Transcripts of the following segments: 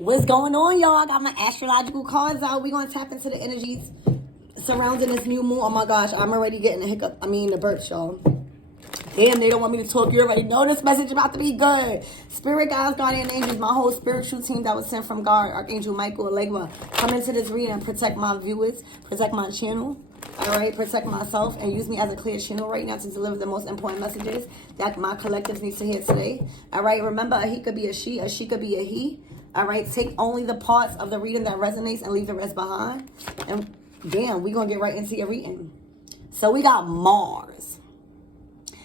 What's going on, y'all? I got my astrological cards out. We're going to tap into the energies surrounding this new moon. Oh my gosh, I'm already getting the burps, y'all. Damn, they don't want me to talk. You already know this message about to be good. Spirit guides, guardian angels, my whole spiritual team that was sent from God, Archangel Michael, Allegra, come into this reading and protect my viewers, protect my channel, all right, protect myself, and use me as a clear channel right now to deliver the most important messages that my collectives needs to hear today. All right, remember, a he could be a she could be a he. All right, take only the parts of the reading that resonates and leave the rest behind. And damn, we're going to get right into your reading. So we got Mars.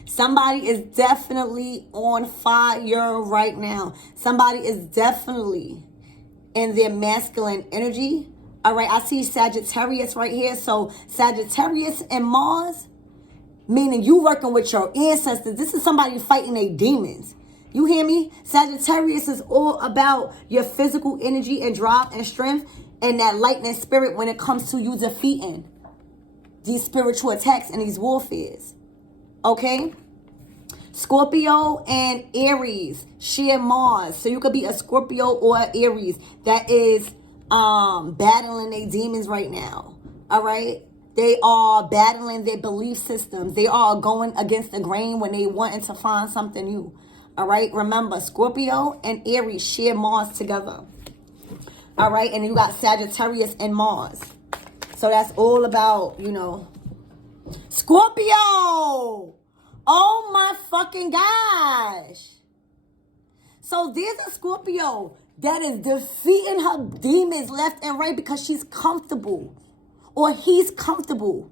Somebody is definitely on fire right now. Somebody is definitely in their masculine energy. All right, I see Sagittarius right here. So Sagittarius and Mars, meaning you working with your ancestors. This is somebody fighting their demons. You hear me? Sagittarius is all about your physical energy and drive and strength and that lightning spirit when it comes to you defeating these spiritual attacks and these warfares. Okay? Scorpio and Aries share Mars. So you could be a Scorpio or an Aries that is battling their demons right now. All right? They are battling their belief systems. They are going against the grain when they wanting to find something new. All right, remember, Scorpio and Aries share Mars together. All right, and you got Sagittarius and Mars. So that's all about, Scorpio. Oh my fucking gosh. So there's a Scorpio that is defeating her demons left and right because she's comfortable or he's comfortable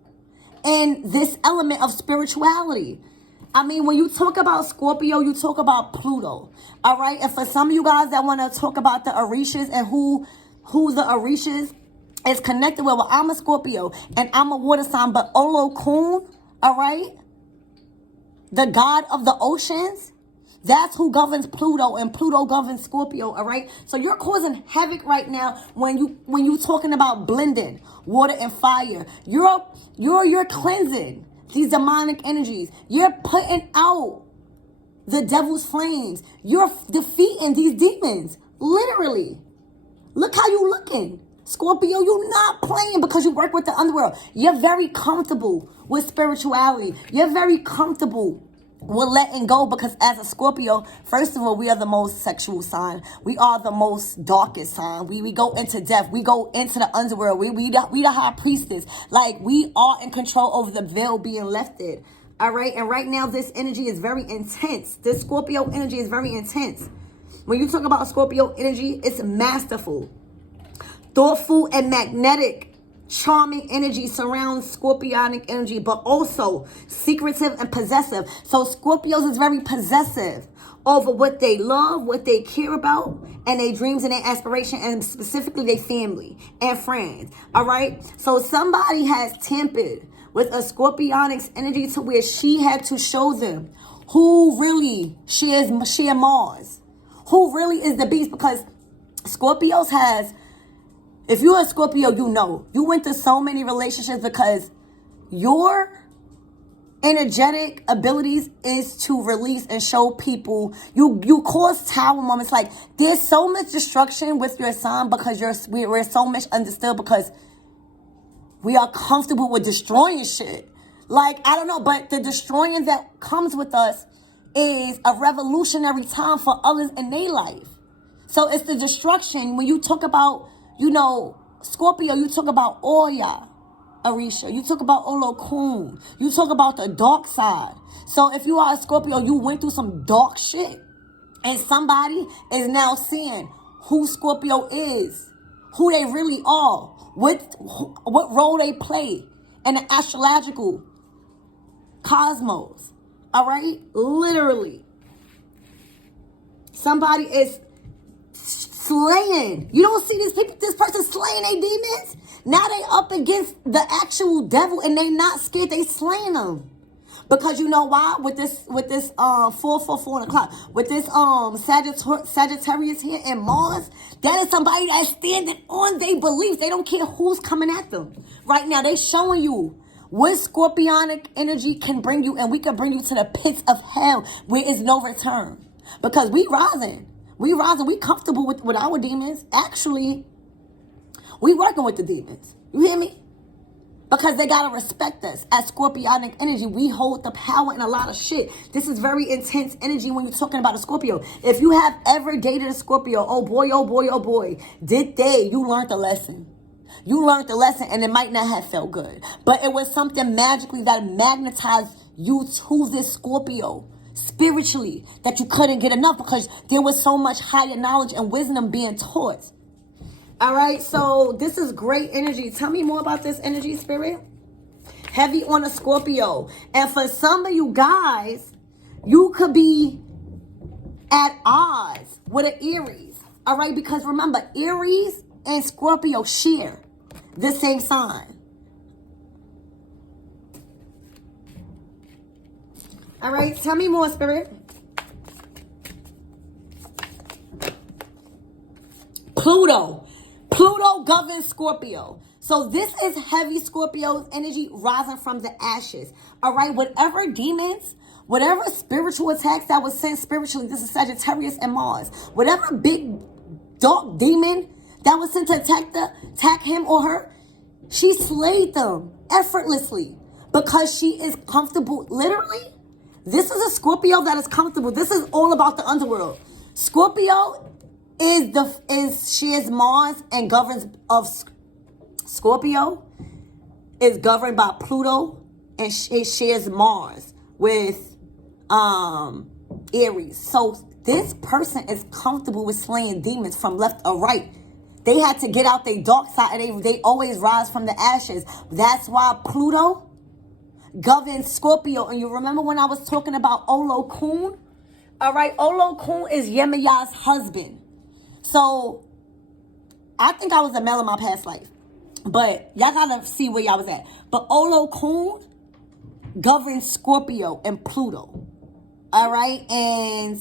in this element of spirituality. I mean, when you talk about Scorpio, you talk about Pluto, all right? And for some of you guys that want to talk about the Orishas and who the Orishas is connected with, well, I'm a Scorpio and I'm a water sign, but Olokun, all right? The god of the oceans, that's who governs Pluto, and Pluto governs Scorpio, all right? So you're causing havoc right now when you talking about blending water and fire. You're cleansing these demonic energies. You're putting out the devil's flames. You're defeating these demons. Literally. Look how you looking. Scorpio, you're not playing because you work with the underworld. You're very comfortable with spirituality. You're very comfortable with letting go because as a Scorpio, first of all, we are the most sexual sign. We are the most darkest sign. We go into death. We go into the underworld. We the high priestess. Like, we are in control over the veil being lifted. All right? And right now, this energy is very intense. This Scorpio energy is very intense. When you talk about Scorpio energy, it's masterful, thoughtful, and magnetic. Charming energy surrounds Scorpionic energy, but also secretive and possessive. So Scorpios is very possessive over what they love, what they care about, and their dreams and their aspiration, and specifically their family and friends. All right? So somebody has tampered with a Scorpionic's energy to where she had to show them who really share Mars, who really is the beast, because Scorpios has... If you're a Scorpio, you went through so many relationships because your energetic abilities is to release and show people. You cause tower moments. Like, there's so much destruction with your sign because we're so misunderstood because we are comfortable with destroying shit. Like, I don't know, but the destroying that comes with us is a revolutionary time for others in their life. So it's the destruction. When you talk about, Scorpio, you talk about Oya, Orisha. You talk about Olokun. You talk about the dark side. So if you are a Scorpio, you went through some dark shit. And somebody is now seeing who Scorpio is, who they really are, what role they play in the astrological cosmos. All right? Literally. Somebody is slaying. You don't see this person slaying their demons? Now they up against the actual devil and they not scared. They slaying them. Because you know why? With this 4 o'clock, with this Sagittarius here and Mars, that is somebody that's standing on their beliefs. They don't care who's coming at them. Right now, they showing you what Scorpionic energy can bring you, and we can bring you to the pits of hell where is no return. Because we rising. We rising, we comfortable with our demons. Actually, we working with the demons. You hear me? Because they gotta respect us. As Scorpionic energy, we hold the power in a lot of shit. This is very intense energy when you're talking about a Scorpio. If you have ever dated a Scorpio, oh boy, oh boy, oh boy, you learned a lesson. You learned the lesson, and it might not have felt good. But it was something magically that magnetized you to this Scorpio spiritually, that you couldn't get enough because there was so much higher knowledge and wisdom being taught. All right, so this is great energy. Tell me more about this energy, Spirit. Heavy on a Scorpio. And for some of you guys, you could be at odds with an Aries. All right, because remember, Aries and Scorpio share the same sign. All right, tell me more, Spirit. Pluto governs Scorpio. So this is heavy Scorpio's energy rising from the ashes. All right, whatever demons, whatever spiritual attacks that was sent spiritually, this is Sagittarius and Mars. Whatever big dark demon that was sent to attack him or her, she slayed them effortlessly because she is comfortable. Literally, this is a Scorpio that is comfortable. This is all about the underworld. Scorpio she is Mars and governs of Scorpio is governed by Pluto, and she shares Mars with Aries. So this person is comfortable with slaying demons from left or right. They had to get out their dark side, and they always rise from the ashes. That's why Pluto governs Scorpio. And you remember when I was talking about Olokun? All right, Olokun is Yemaya's husband. So, I think I was a male in my past life. But y'all gotta see where y'all was at. But Olokun governs Scorpio and Pluto. All right? And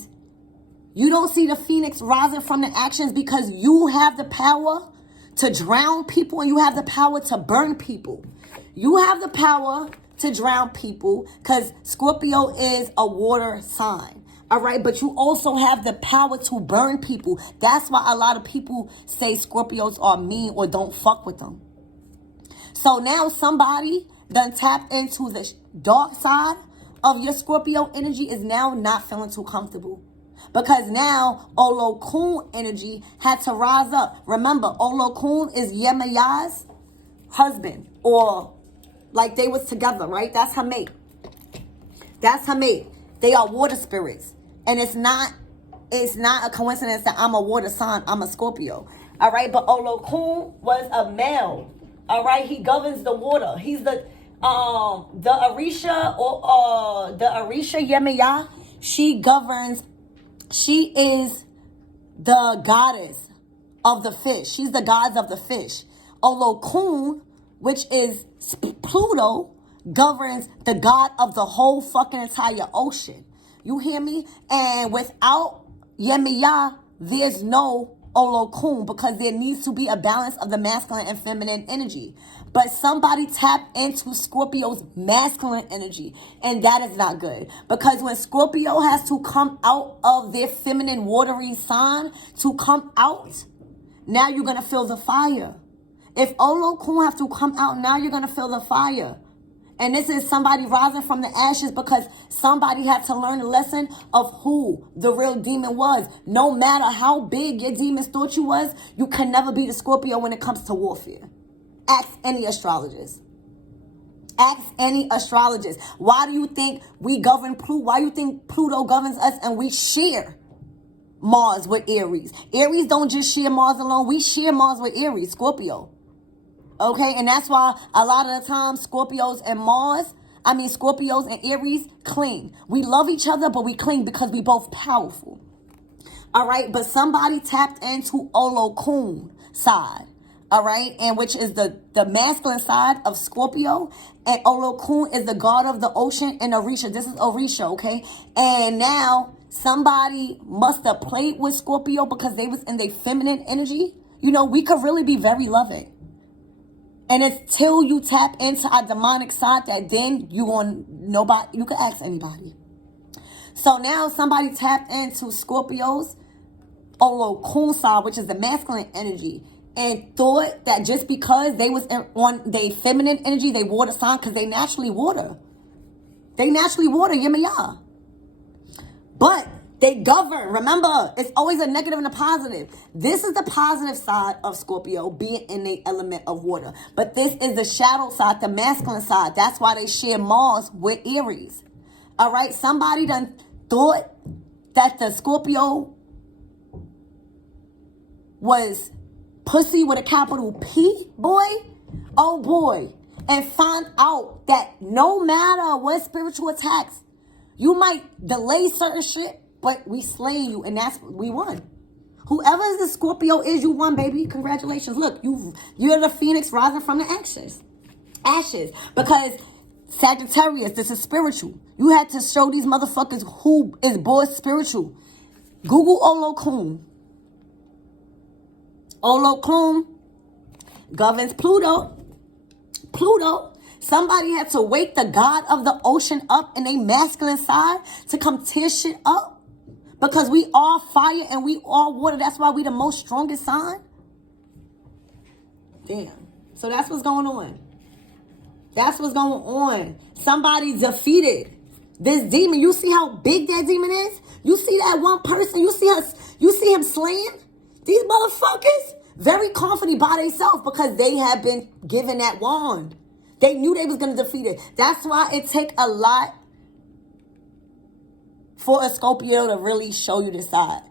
you don't see the phoenix rising from the actions because you have the power to drown people and you have the power to burn people. You have the power to drown people because Scorpio is a water sign. All right, but you also have the power to burn people. That's why a lot of people say Scorpios are mean or don't fuck with them. So now somebody done tapped into the dark side of your Scorpio energy is now not feeling too comfortable. Because now Olokun energy had to rise up. Remember, Olokun is Yemaya's husband. Or like they was together, right? That's her mate. That's her mate. They are water spirits. And it's not a coincidence that I'm a water sign. I'm a Scorpio. All right. But Olokun was a male. All right. He governs the water. He's the Orisha or the Orisha Yemaya. She is the goddess of the fish. She's the goddess of the fish. Olokun, which is Pluto, governs the god of the whole fucking entire ocean. You hear me? And without Yemaya, there's no Olokun because there needs to be a balance of the masculine and feminine energy. But somebody tapped into Scorpio's masculine energy, and that is not good. Because when Scorpio has to come out of their feminine watery sign to come out, now you're going to feel the fire. If Olokun have to come out, now you're going to feel the fire. And this is somebody rising from the ashes because somebody had to learn the lesson of who the real demon was. No matter how big your demons thought you was, you can never be the Scorpio when it comes to warfare. Ask any astrologist. Ask any astrologist. Why do you think we govern Pluto? Why do you think Pluto governs us and we share Mars with Aries? Aries don't just share Mars alone. We share Mars with Aries, Scorpio. Okay, and that's why a lot of the time Scorpios and Aries cling. We love each other, but we cling because we both powerful. All right, but somebody tapped into Olokun side. All right, and which is the masculine side of Scorpio. And Olokun is the god of the ocean and Orisha. This is Orisha, okay? And now somebody must have played with Scorpio because they was in their feminine energy. You know, we could really be very loving. And it's till you tap into our demonic side that then you can ask anybody. So now somebody tapped into Scorpio's Olokun side, which is the masculine energy, and thought that just because they was on their feminine energy, they water sign, because they naturally water. They naturally water, yimmy-ya. But they govern. Remember, it's always a negative and a positive. This is the positive side of Scorpio, being in the element of water. But this is the shadow side, the masculine side. That's why they share Mars with Aries. All right? Somebody done thought that the Scorpio was pussy with a capital P, boy. Oh, boy. And find out that no matter what spiritual attacks, you might delay certain shit, but we slay you, and we won. Whoever the Scorpio is, you won, baby. Congratulations. Look, you're the phoenix rising from the ashes. Because Sagittarius, this is spiritual. You had to show these motherfuckers who is boy spiritual. Google Olokun. Olokun governs Pluto. Somebody had to wake the god of the ocean up in a masculine side to come tear shit up. Because we are fire and we are water. That's why we the most strongest sign. Damn. So that's what's going on. That's what's going on. Somebody defeated this demon. You see how big that demon is? You see that one person? You see him slaying? These motherfuckers very confident by themselves because they have been given that wand. They knew they was going to defeat it. That's why it take a lot for a Scorpio to really show you the side.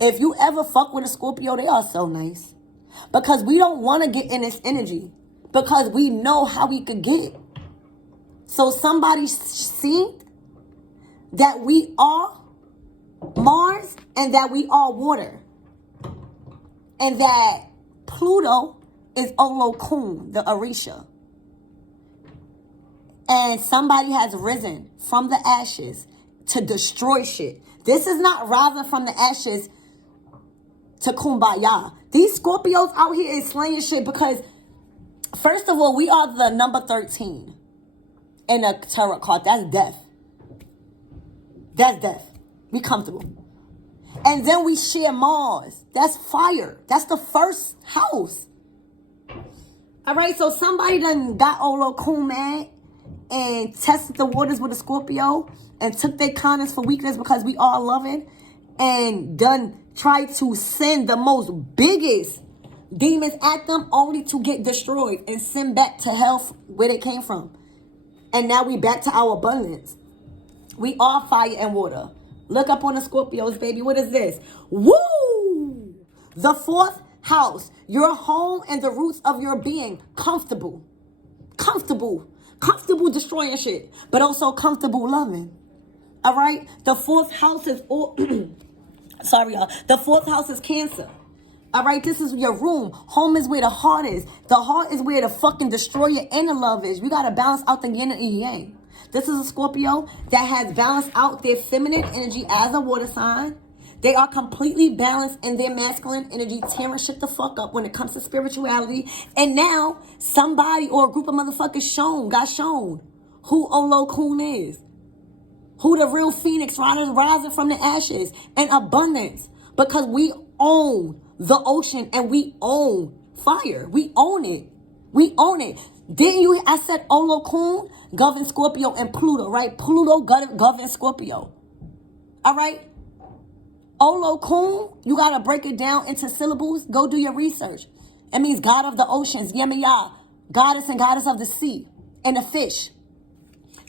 If you ever fuck with a Scorpio, they are so nice. Because we don't want to get in this energy. Because we know how we could get. So somebody seen that we are Mars and that we are water. And that Pluto is Olokun, the Orisha. And somebody has risen from the ashes to destroy shit. This is not rising from the ashes to kumbaya. These Scorpios out here is slaying shit because, first of all, we are the number 13 in a tarot card. That's death. That's death. We comfortable. And then we share Mars. That's fire. That's the first house. All right, so somebody done got Olokun mad and tested the waters with a Scorpio and took their kindness for weakness because we are loving and done tried to send the most biggest demons at them only to get destroyed and send back to hell where they came from. And now we back to our abundance. We are fire and water. Look up on the Scorpios, baby. What is this? Woo! The fourth house. Your home and the roots of your being. Comfortable. Comfortable destroying shit. But also comfortable loving. All right? The fourth house is... Sorry, y'all. The fourth house is Cancer. All right? This is your room. Home is where the heart is. The heart is where the fucking destroyer and the love is. We got to balance out the yin and the yang. This is a Scorpio that has balanced out their feminine energy as a water sign. They are completely balanced in their masculine energy, tearing shit the fuck up when it comes to spirituality. And now somebody or a group of motherfuckers got shown who Olokun is. Who the real phoenix rising from the ashes and abundance. Because we own the ocean and we own fire. We own it. We own it. Didn't you? I said Olokun governs Scorpio and Pluto, right? Pluto governs Scorpio. All right? Olokun, you got to break it down into syllables. Go do your research. It means God of the oceans, Yemiya, goddess and goddess of the sea, and the fish.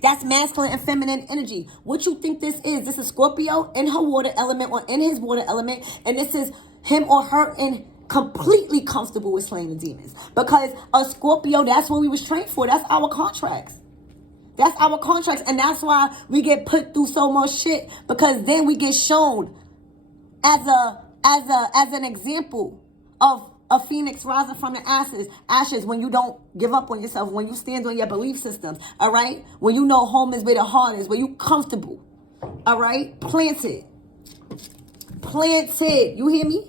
That's masculine and feminine energy. What you think this is? This is Scorpio in her water element or in his water element. And this is him or her in completely comfortable with slaying the demons. Because a Scorpio, that's what we was trained for. That's our contracts. That's our contracts. And that's why we get put through so much shit. Because then we get shown as an example of a phoenix rising from the ashes when you don't give up on yourself, when you stand on your belief systems, all right? When you know home is where the heart is, where you comfortable, all right? Planted. You hear me?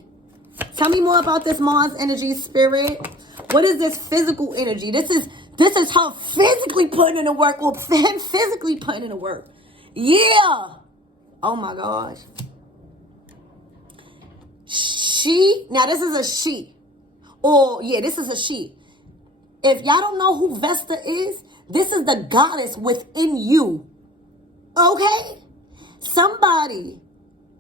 Tell me more about this Mars energy, spirit. What is this physical energy? This is her physically putting in the work or him physically putting in the work. Yeah. Oh my gosh. Now this is a she. Or, yeah, this is a she. If y'all don't know who Vesta is, this is the goddess within you. Okay? Somebody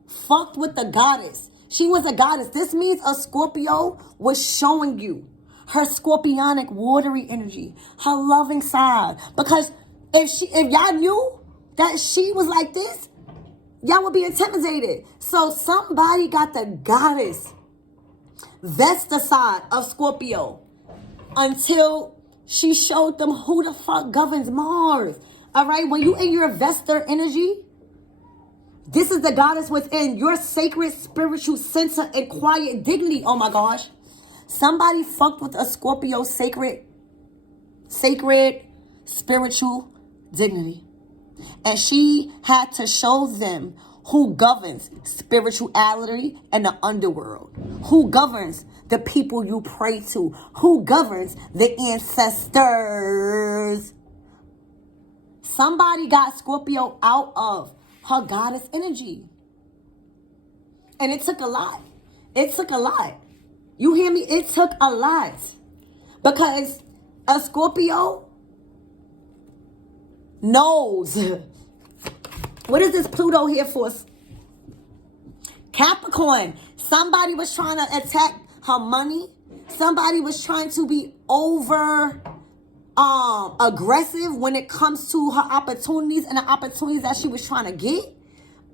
fucked with the goddess. She was a goddess. This means a Scorpio was showing you her scorpionic, watery energy, her loving side. Because if y'all knew that she was like this, y'all would be intimidated. So somebody got the goddess Vesta side of Scorpio until she showed them who the fuck governs Mars. All right, when you in your Vesta energy, this is the goddess within your sacred spiritual center and quiet dignity. Oh my gosh. Somebody fucked with a Scorpio sacred spiritual dignity. And she had to show them who governs spirituality and the underworld. Who governs the people you pray to. Who governs the ancestors. Somebody got Scorpio out of her goddess energy. And it took a lot. It took a lot. You hear me? It took a lot. Because a Scorpio knows. What is this Pluto here for? Capricorn. Somebody was trying to attack her money. Somebody was trying to be over aggressive when it comes to her opportunities and the opportunities that she was trying to get.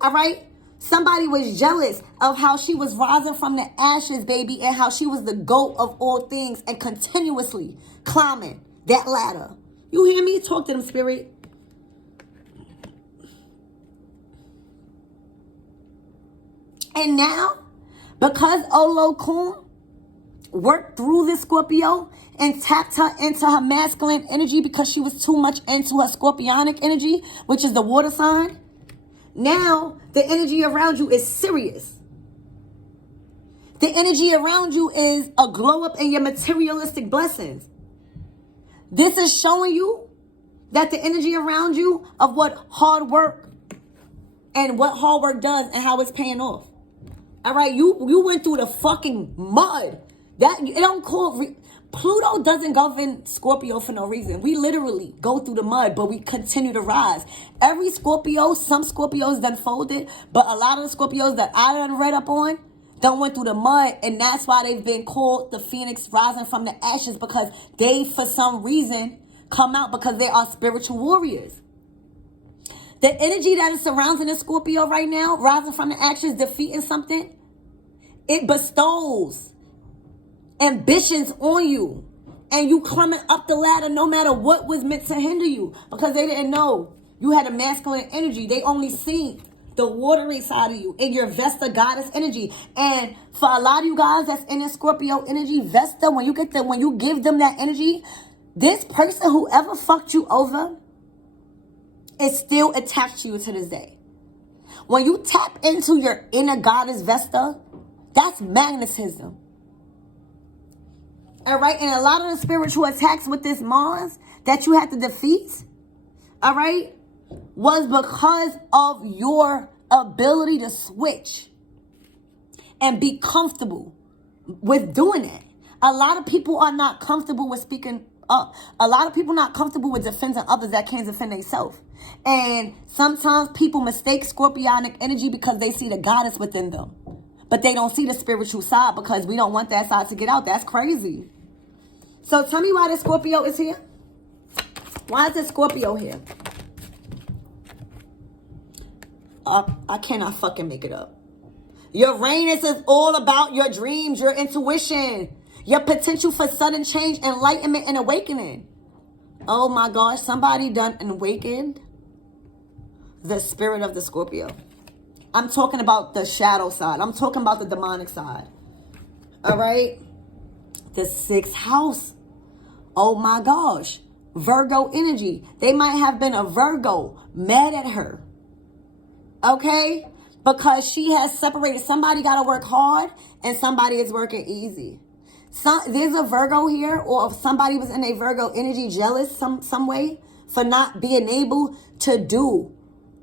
All right? Somebody was jealous of how she was rising from the ashes, baby, and how she was the GOAT of all things and continuously climbing that ladder. You hear me? Talk to them, spirit. And now, because Olokun worked through this Scorpio and tapped her into her masculine energy because she was too much into her scorpionic energy, which is the water sign, now the energy around you is serious. The energy around you is a glow up in your materialistic blessings. This is showing you that the energy around you of what hard work and what hard work does and how it's paying off. All right, you went through the fucking mud. That it don't call Pluto doesn't govern Scorpio for no reason. We literally go through the mud, but we continue to rise. Every Scorpio, some Scorpios done folded, but a lot of the Scorpios that I done read up on done went through the mud, and that's why they've been called the Phoenix rising from the ashes, because they, for some reason, come out because they are spiritual warriors. The energy that is surrounding the Scorpio right now, rising from the ashes, defeating something, it bestows ambitions on you. And you climbing up the ladder no matter what was meant to hinder you. Because they didn't know you had a masculine energy. They only seen the watery side of you in your Vesta goddess energy. And for a lot of you guys that's in the Scorpio energy, Vesta, when you give them that energy, this person, whoever fucked you over, is still attached to you to this day. When you tap into your inner goddess Vesta, that's magnetism. All right? And a lot of the spiritual attacks with this Mars that you had to defeat, all right, was because of your ability to switch and be comfortable with doing it. A lot of people are not comfortable with speaking up. A lot of people not comfortable with defending others that can't defend themselves. And sometimes people mistake scorpionic energy because they see the goddess within them. But they don't see the spiritual side because we don't want that side to get out. That's crazy. So tell me why the Scorpio is here. Why is the Scorpio here? I cannot fucking make it up. Uranus is all about your dreams, your intuition, your potential for sudden change, enlightenment, and awakening. Oh my gosh, somebody done awakened the spirit of the Scorpio. I'm talking about the shadow side. I'm talking about the demonic side. All right? The sixth house. Oh my gosh. Virgo energy. They might have been a Virgo mad at her. Okay? Because she has separated. Somebody got to work hard and somebody is working easy. There's a Virgo here, or if somebody was in a Virgo energy jealous some way for not being able to do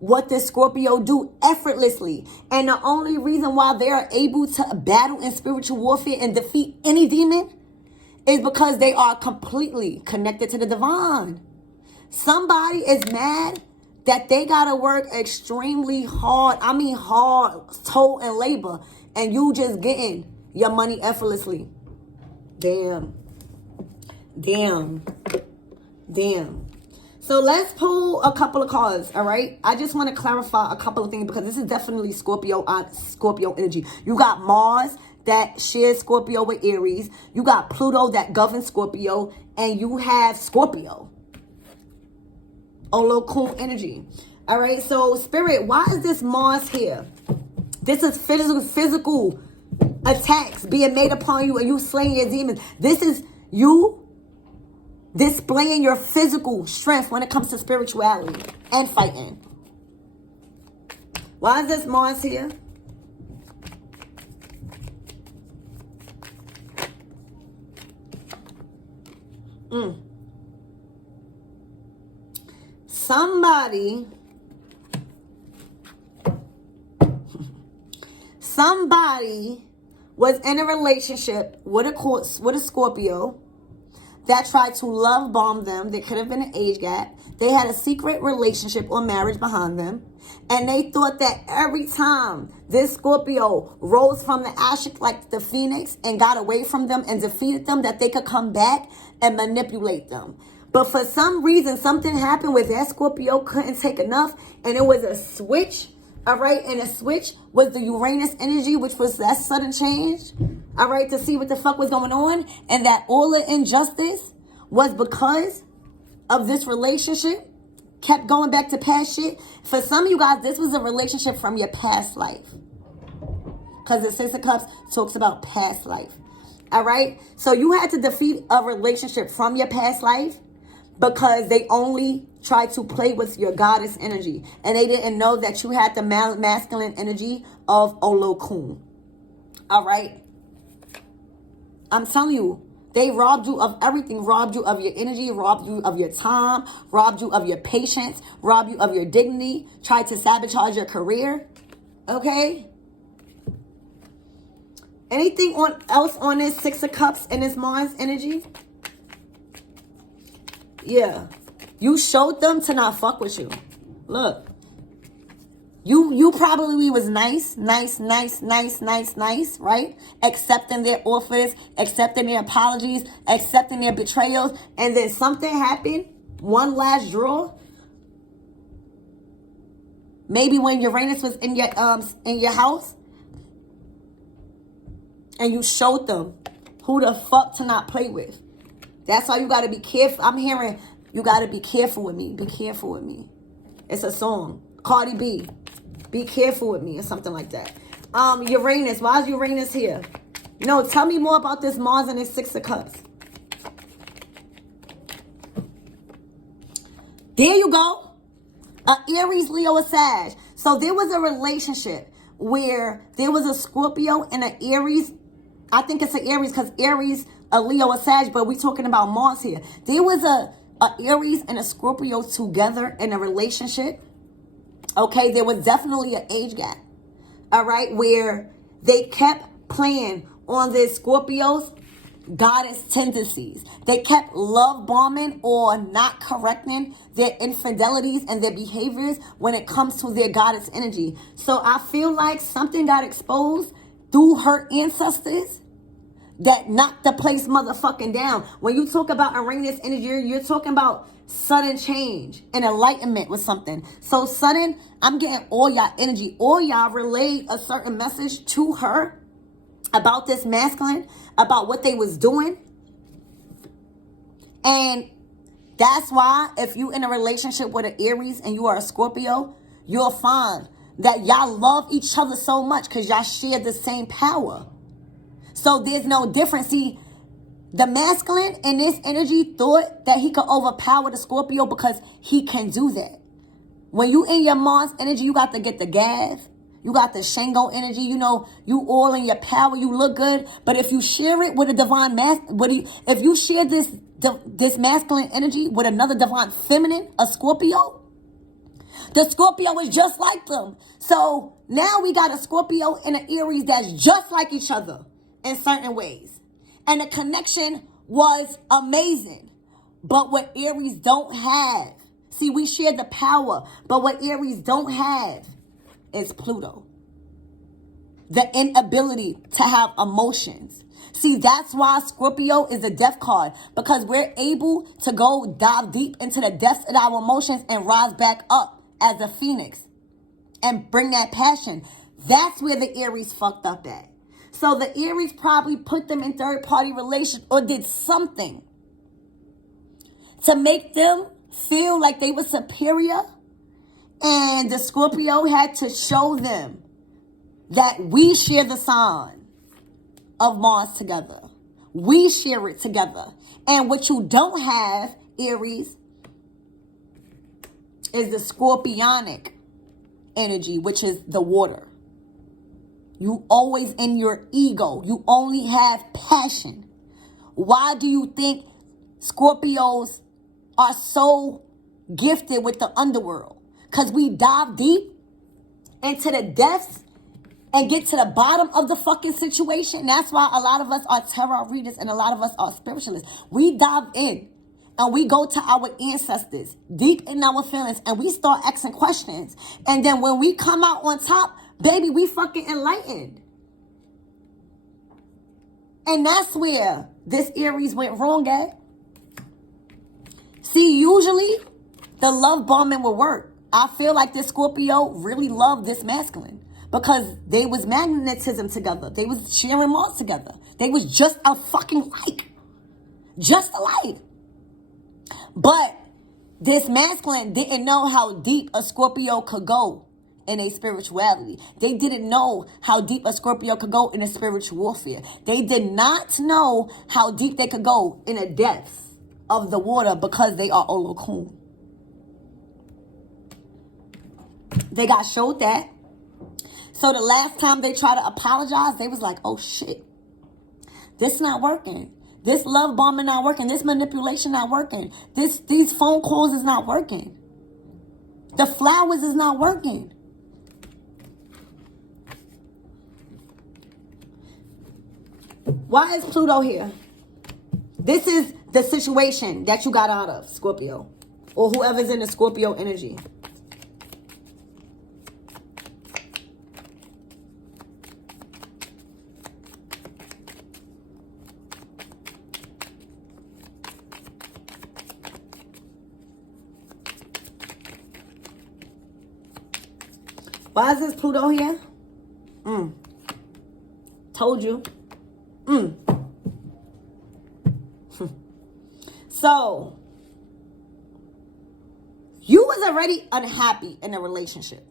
what this Scorpio do effortlessly. And the only reason why they are able to battle in spiritual warfare and defeat any demon is because they are completely connected to the divine. Somebody is mad that they gotta work extremely hard. I mean hard, toil and labor, and you just getting your money effortlessly. Damn. So let's pull a couple of cards, all right? I just want to clarify a couple of things because this is definitely Scorpio energy. You got Mars that shares Scorpio with Aries. You got Pluto that governs Scorpio. And you have Scorpio. Olokun energy. All right, so Spirit, why is this Mars here? This is physical attacks being made upon you and you slaying your demons. This is you displaying your physical strength when it comes to spirituality and fighting. Why is this Mars here? Somebody was in a relationship with a Scorpio that tried to love bomb them. There could have been an age gap. They had a secret relationship or marriage behind them. And they thought that every time this Scorpio rose from the ashes like the phoenix and got away from them and defeated them, that they could come back and manipulate them. But for some reason, something happened where that Scorpio couldn't take enough. And it was a switch. All right. And a switch was the Uranus energy, which was that sudden change. All right. To see what the fuck was going on. And that all the injustice was because of this relationship. Kept going back to past shit. For some of you guys, this was a relationship from your past life. Because the Six of Cups talks about past life. All right. So you had to defeat a relationship from your past life because they only tried to play with your goddess energy. And they didn't know that you had the masculine energy of Olokun. All right. I'm telling you. They robbed you of everything, robbed you of your energy, robbed you of your time, robbed you of your patience, robbed you of your dignity, tried to sabotage your career. Okay? Anything else on this Six of Cups and this Mars energy? Yeah. You showed them to not fuck with you. Look. You probably was nice, right? Accepting their offers, accepting their apologies, accepting their betrayals, and then something happened, one last draw. Maybe when Uranus was in your house, and you showed them who the fuck to not play with. That's why you gotta be careful. I'm hearing you gotta be careful with me. Be careful with me. It's a song. Cardi B. Be careful with me or something like that. Uranus. Why is Uranus here? No, tell me more about this Mars and this Six of Cups. There you go. Aries, Leo, a Sag. So there was a relationship where there was a Scorpio and an Aries. I think it's an Aries because Aries, a Leo, a Sag, but we're talking about Mars here. There was a Aries and a Scorpio together in a relationship. Okay, there was definitely an age gap, all right, where they kept playing on this Scorpio's goddess tendencies. They kept love bombing or not correcting their infidelities and their behaviors when it comes to their goddess energy. So I feel like something got exposed through her ancestors that knocked the place motherfucking down. When you talk about Uranus energy, you're talking about sudden change and enlightenment with something. So sudden, I'm getting all y'all energy. All y'all relayed a certain message to her about this masculine, about what they was doing. And that's why if you in a relationship with an Aries and you are a Scorpio, you'll find that y'all love each other so much because y'all share the same power. So there's no difference. See, the masculine in this energy thought that he could overpower the Scorpio because he can do that. When you in your Mars energy, you got to get the Gav. You got the Shango energy. You know, you all in your power. You look good. But if you share it with a divine if you share this masculine energy with another divine feminine, a Scorpio, The Scorpio is just like them. So now we got a Scorpio and an Aries that's just like each other in certain ways. And the connection was amazing. But what Aries don't have, see, we share the power, but what Aries don't have is Pluto. The inability to have emotions. See, that's why Scorpio is a death card, because we're able to go dive deep into the depths of our emotions and rise back up as a phoenix and bring that passion. That's where the Aries fucked up at. So the Aries probably put them in third-party relations or did something to make them feel like they were superior, and the Scorpio had to show them that we share the sign of Mars together. We share it together. And what you don't have, Aries, is the scorpionic energy, which is the water. You always in your ego. You only have passion. Why do you think Scorpios are so gifted with the underworld? Because we dive deep into the depths and get to the bottom of the fucking situation. That's why a lot of us are tarot readers and a lot of us are spiritualists. We dive in and we go to our ancestors, deep in our feelings, and we start asking questions. And then when we come out on top, baby, we fucking enlightened. And that's where this Aries went wrong at. See, usually the love bombing will work. I feel like this Scorpio really loved this masculine, because they was magnetism together. They was sharing Mars together. They was just a fucking like. Just alike. But this masculine didn't know how deep a Scorpio could go in a spirituality. They didn't know how deep a Scorpio could go in a spiritual warfare. They did not know how deep they could go in the depths of the water, because they are Olokun. They got showed that. So the last time they tried to apologize, they was like, oh shit, this not working. This love bombing not working. This manipulation not working. These phone calls is not working. The flowers is not working. Why is Pluto here? This is the situation that you got out of, Scorpio, or whoever's in the Scorpio energy. Why is this Pluto here? Told you. So, you was already unhappy in a relationship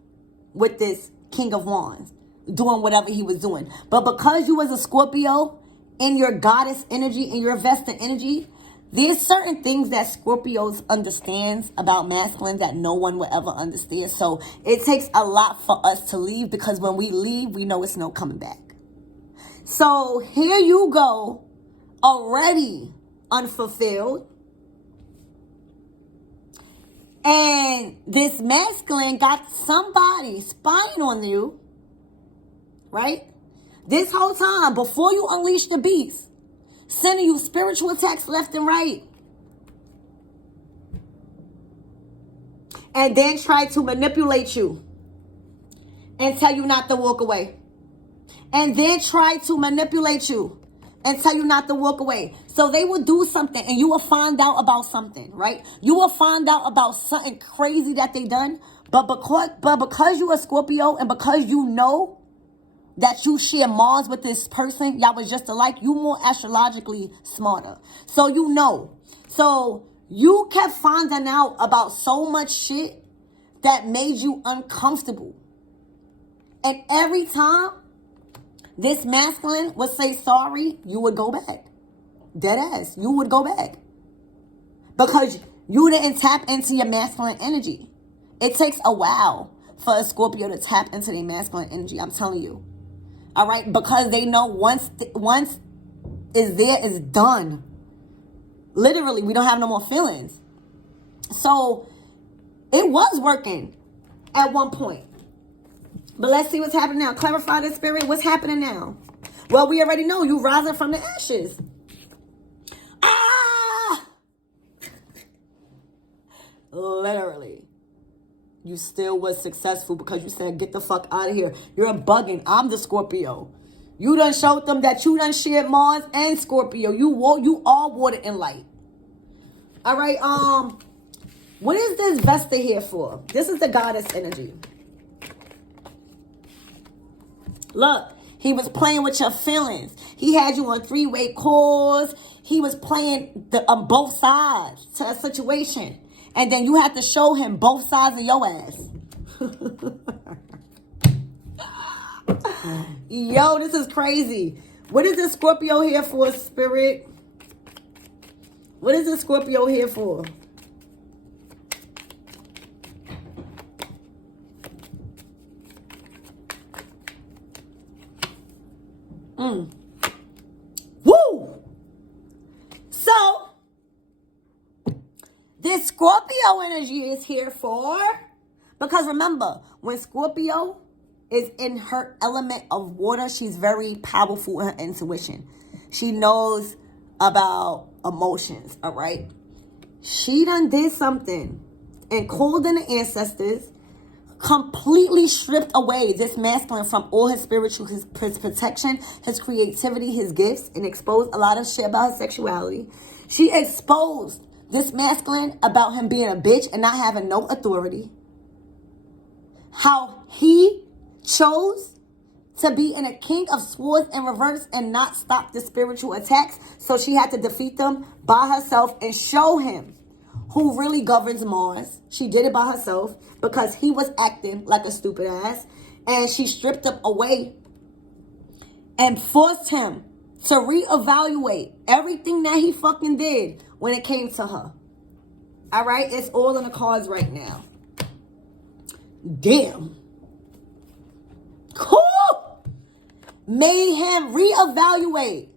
with this King of Wands, doing whatever he was doing. But because you was a Scorpio, in your goddess energy, in your Vesta energy, there's certain things that Scorpios understands about masculine that no one will ever understand. So it takes a lot for us to leave, because when we leave, we know it's no coming back. So here you go, already unfulfilled. And this masculine got somebody spying on you, right? This whole time, before you unleash the beast, sending you spiritual attacks left and right. And then try to manipulate you and tell you not to walk away. And then try to manipulate you and tell you not to walk away. So they will do something and you will find out about something, right? You will find out about something crazy that they done. But because you're a Scorpio and because you know that you share Mars with this person, y'all was just alike, you more astrologically smarter. So you know. So you kept finding out about so much shit that made you uncomfortable. And every time this masculine would say sorry, you would go back. Dead ass. You would go back. Because you didn't tap into your masculine energy. It takes a while for a Scorpio to tap into their masculine energy. I'm telling you. All right? Because they know once is there, it's done. Literally, we don't have no more feelings. So it was working at one point. But let's see what's happening now. Clarify the spirit. What's happening now? Well, we already know you rising from the ashes. Ah! Literally. You still was successful because you said, get the fuck out of here. You're bugging. I'm the Scorpio. You done showed them that you done shared Mars and Scorpio. You all water and light. All right, what is this Vesta here for? This is the goddess energy. Look, he was playing with your feelings. He had you on three-way calls. He was playing on both sides to a situation. And then you had to show him both sides of your ass. Yo, this is crazy. What is this Scorpio here for, spirit? What is this Scorpio here for? Woo! So, this Scorpio energy is here for, because remember, when Scorpio is in her element of water, she's very powerful in her intuition. She knows about emotions, all right? She done did something and called in the ancestors, completely stripped away this masculine from all his spiritual, his protection, his creativity, his gifts, and exposed a lot of shit about his sexuality. She exposed this masculine about him being a bitch and not having no authority. How he chose to be in a King of Swords in reverse and not stop the spiritual attacks. So she had to defeat them by herself and show him who really governs Mars. She did it by herself because he was acting like a stupid ass. And she stripped him away and forced him to reevaluate everything that he fucking did when it came to her. All right? It's all in the cards right now. Damn. Cool. Made him reevaluate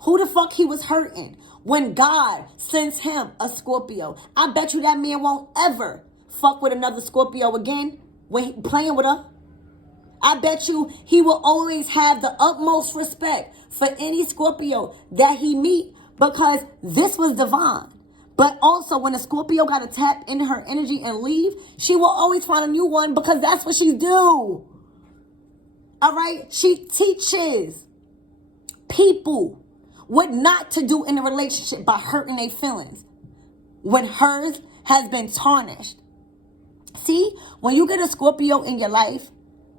who the fuck he was hurting when God sends him a Scorpio. I bet you that man won't ever fuck with another Scorpio again when he playing with her. I bet you he will always have the utmost respect for any Scorpio that he meet because this was divine. But also when a Scorpio got to tap into her energy and leave, she will always find a new one because that's what she do. All right? She teaches people what not to do in a relationship by hurting their feelings when hers has been tarnished. See, when you get a Scorpio in your life,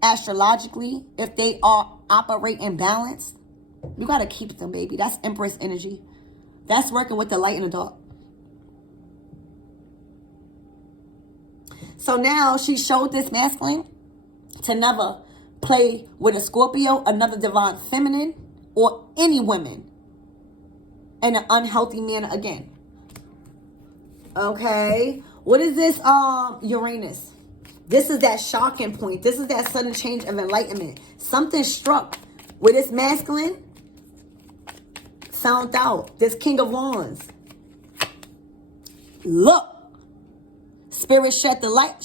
astrologically, if they are operate in balance, you got to keep them, baby. That's Empress energy. That's working with the light and the dark. So now she showed this masculine to never play with a Scorpio, another divine feminine, or any women in an unhealthy manner again. Okay. What is this Uranus? This is that shocking point. This is that sudden change of enlightenment. Something struck with this masculine. Found out. This King of Wands. Look. Spirit shed the light.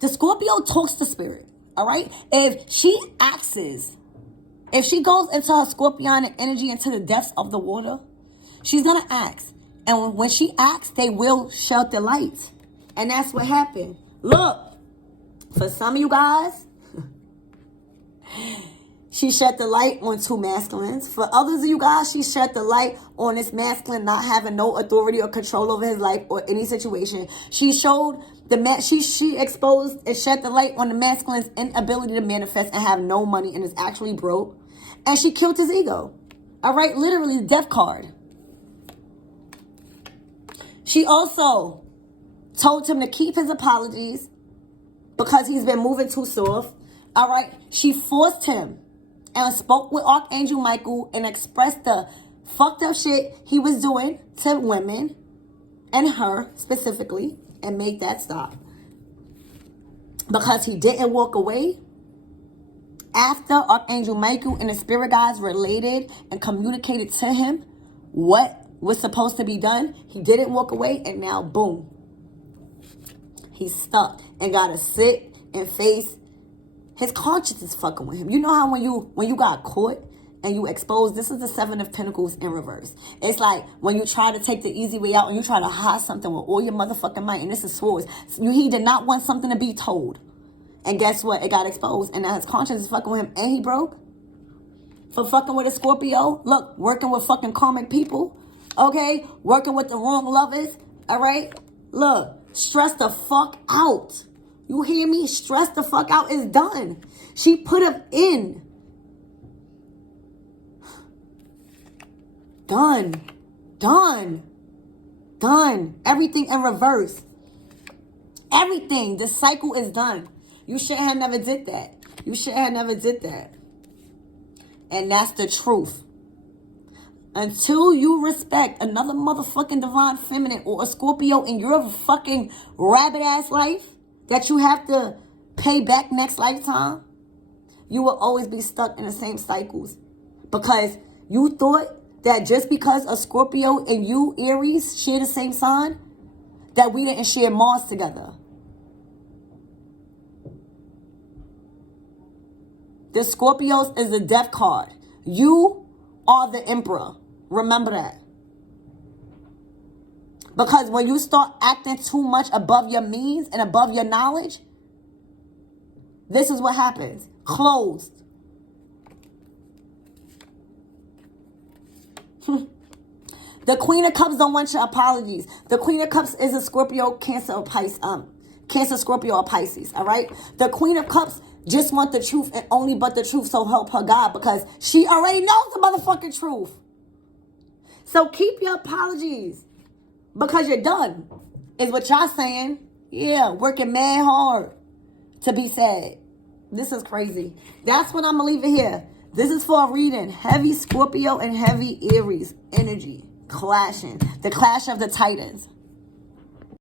The Scorpio talks to spirit. All right. If she axes, if she goes into her Scorpionic energy into the depths of the water, she's going to ask. And when she acts, they will shed the light. And that's what happened. Look, for some of you guys, she shed the light on two masculines. For others of you guys, she shed the light on this masculine not having no authority or control over his life or any situation. She showed she exposed and shed the light on the masculine's inability to manifest and have no money and is actually broke. And she killed his ego. All right, literally the death card. She also told him to keep his apologies because he's been moving too soft. All right, she forced him and spoke with Archangel Michael and expressed the fucked up shit he was doing to women and her specifically and made that stop. Because he didn't walk away after Archangel Michael and the spirit guides related and communicated to him what was supposed to be done. He didn't walk away and now boom. He's stuck and gotta sit and face his conscience is fucking with him. You know how when you got caught and you exposed, this is the Seven of Pentacles in reverse. It's like when you try to take the easy way out and you try to hide something with all your motherfucking might, and this is swords. He did not want something to be told. And guess what? It got exposed. And now his conscience is fucking with him. And he broke. For fucking with a Scorpio. Look, working with fucking karmic people. Okay? Working with the wrong lovers. Alright? Look, stress the fuck out. You hear me? Stress the fuck out is done. She put him in. Done. Done. Done. Everything in reverse. Everything. The cycle is done. You shouldn't have never did that. You shouldn't have never did that. And that's the truth. Until you respect another motherfucking divine feminine or a Scorpio in your fucking rabbit ass life that you have to pay back next lifetime, you will always be stuck in the same cycles. Because you thought that just because a Scorpio and you, Aries, share the same sign, that we didn't share Mars together. The Scorpios is the death card. You are the emperor. Remember that. Because when you start acting too much above your means and above your knowledge, this is what happens. Closed. The Queen of Cups don't want your apologies. The Queen of Cups is a Scorpio, Cancer, or Pisces. Cancer, Scorpio, or Pisces. All right. The Queen of Cups just want the truth and only but the truth. So help her God, because she already knows the motherfucking truth. So keep your apologies, because you're done. Is what y'all saying. Yeah, working mad hard to be sad. This is crazy. That's what I'm going to leave it here. This is for a reading. Heavy Scorpio and heavy Aries energy clashing. The clash of the Titans.